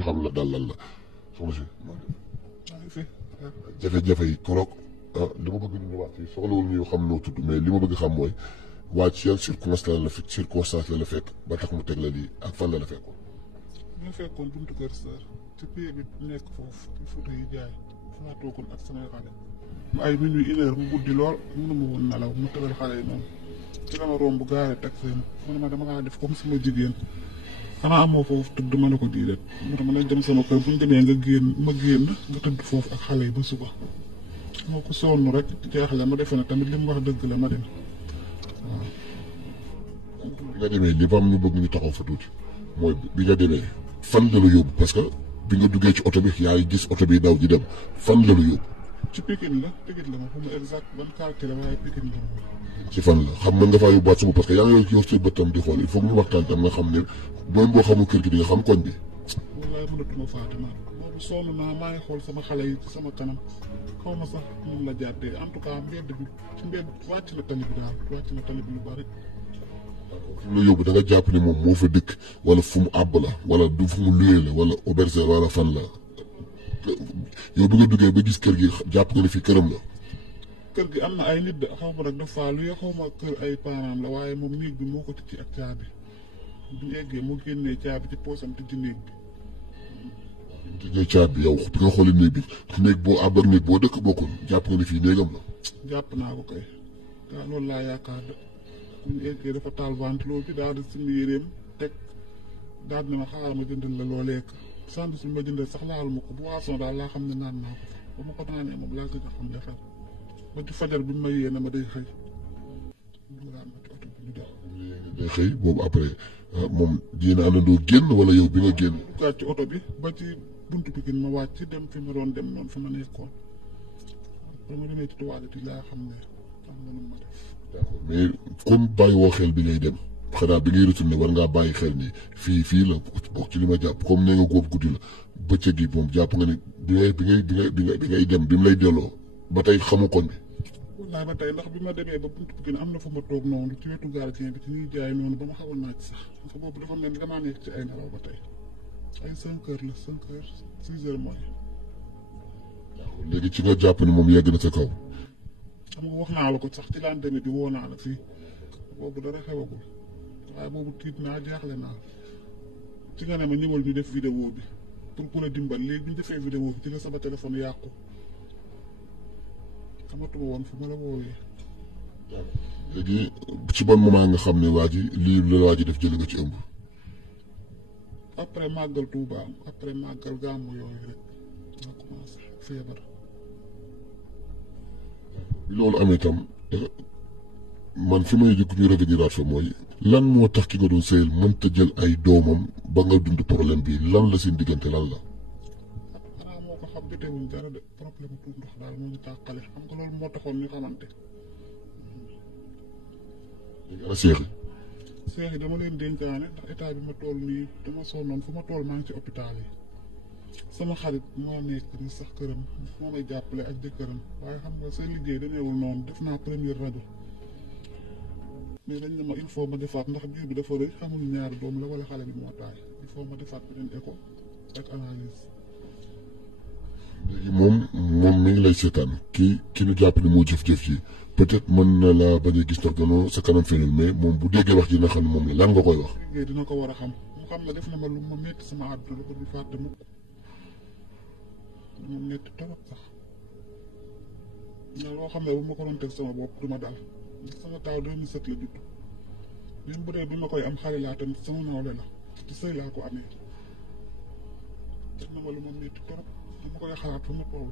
xam la daal lan la soxna si jafe-jafe yi koroog li ma bëgg ñu ñëwaat ci soxlawul ñu xam noo tudd mais li ma bëgg xam mooy waa ci yan circonstance la la fekk ba tax mu teg la lii ak fan la la fekkoon. ñu fekkoon buntu kër sër ci pied bi nekk foofu ci photo yi jaay fu ma toogoon ak samay xale mu ay minuit 1 heure mu guddi lool mënu ma woon nelaw mu tëral xale yi noonu ci la ma romb gaare taxi mu ne ma dama laa def comme sama jigéen xanaa amoo foofu tëdd ma ne ko diidet mu ne ma nañ dem sama kër bu ñu demee nga génn ma génn nga tëdd foofu ak xale yi ba suba moo ko sonn rek jeexle ma defe na tamit li mu wax dëgg la ma dem waaw. bi nga demee li am ñu bëgg ñu taxaw fa tuuti mooy bi nga demee fan la la yóbbu parce que bi nga duggee ci oto bi yaa ngi gis oto bi daw di dem fan la la yóbbu. ci Pikine la ma xam nga exact ban quartier la waaye Pikine la. ci fan la xam mën nga faa yóbbuwaat suba parce que yaa ngi yor ci bëtam di xool il faut ñu waxtaan tam nga xam ne même boo xamul kër gi di nga xam koñ bi. wallaay mënatuma Fatima boobu sonn naa maa ngi xool sama xale yi ci sama kanam xaw ma sax mun la jàddee en tout cas mbedd bi ci mbedd wàcc na tali bi daal wàcc na tali bi lu bari. fi mu la yóbbu da nga jàpp ni moom moo fa dëkk wala fu mu àbb la wala du fu mu luyee la wala auberge wala fan la yow bi nga duggee ba gis kër gi jàpp nga ne fii këram la. kër gi am na ay nit de xaw ma nag dafa luye xaw ma kër ay parents la waaye moom néeg bi moo ko tijji ak caabi bu ñu eggee mu génnee caabi ci poosam tijji néeg bi. tijjee caabi yow bi nga xoolee néeg bi néeg boo àbb ak néeg boo dëkk bokkul jàpp nga ne fii néegam la. jàpp naa ko kay waaw loolu laa yaakaar de bu ñu eggee dafa taal ventilo bi daal di suñu yéreem teg daal di ne ma xaaral ma jëndal la loo lekk sant suñu ma jëndal sax laal ma ko boisson daal laa xam ne naan naa ko fa ba ma ko naanee moom laa gëj a xam ne xel ba ci fajar bi ma yee na ma day xëy day xëy boobu après moom dina àndandoo génn wala yow bi nga génn. duggaat ci oto bi ba ci buntu Pikine ma wàcc dem fi ma doon dem noonu fi ma nekkoon ba ma demee ci toilette yi laa xam ne am na nu ma def. d'accord mais comme bàyyi woo xel bi ngay dem xanaa bi ngay retourné war ngaa bàyyi xel ni fii la bokk ci li ma jàpp comme nee nga góob guddi la bëccëg gi moom jàpp nga ni bi ngay dem bi mu lay delloo ba tey xamu koñ bi. wallaay ba tey ndax bi ma demee ba buntu Pikine am na fu ma toog noonu ci wetu gardien bi ci ñuy jaay noonu ba ma xaw a naaj sax parce que boobu dafa mel ni damaa nekk ci ay nelaw ba tey ay 5 heures la 5 heures 6 heures mooy. léegi ci nga jàpp ni moom yegg na sa kaw. xam nga wax naa la ko sax ci lendemain bi woo naa la fii boobu dara xewagul waaye boobu tiit naa jaaxle naa ci nga ne ma ñëwal ñu def vidéo bi pour ku la dimbal léegi bi ñu defee vidéo bi ci nga sama téléphone yàqu xamatuma woon fu ma la woowee. léegi ci ban moment nga xam ne waa ji lii la waa ji def jëlee nga ci ëmb. après màggal Touba après màggal gàmmu yooyu rek nga commencé feebar. loolu amee itam man fi may jëkk ñu revenir fa mooy lan moo tax ki nga doon sëyal mënta jël ay doomam ba nga dund problème bi lan la seen diggante lan la. xanaa moo ko xam jotewuñ dara de problème tuur ndox daal moo ñu tàqale xam nga loolu moo taxoon ñu xamante. léegi ana seex yi. seex yi dama leen dénkaane ndax état bi ma toll nii dama sonnoon fu ma toll maa ngi ci hôpital yi. sama xarit moo nekk ni sax këram moo may jàppale ak jëkkëram waaye xam nga seen liggéey dañeewul noonu def naa première rajo mais dañ ne ma il faut ma defaat ndax biir bi dafa rëy xamul ñaari doom la wala xale bi moo taay il faut ma defaat beneen écho ak analyse. léegi moom mi ngi lay seetaan ki ñu jàpp ni moo jëf-jëf ji peut-être mën na laa bañ a gis ndax gënoo sa kanam feeñul mais moom bu déggee wax ji na xam ne moom la lan nga koy wax. liggéey dina ko war a xam mu xam ne def na ma lu ma métti sama àdduna la ko dul fàtte mukk moom métti torop sax loo xam ne bu ma ko doon teg sama bopp du ma dal ndax sama taaw 2007 la judd même bu dee bi ma koy am xale laa tamit sama nawle la ci sëy laa ko amee def na ma lu ma métti torop dama koy xalaat fu ma toll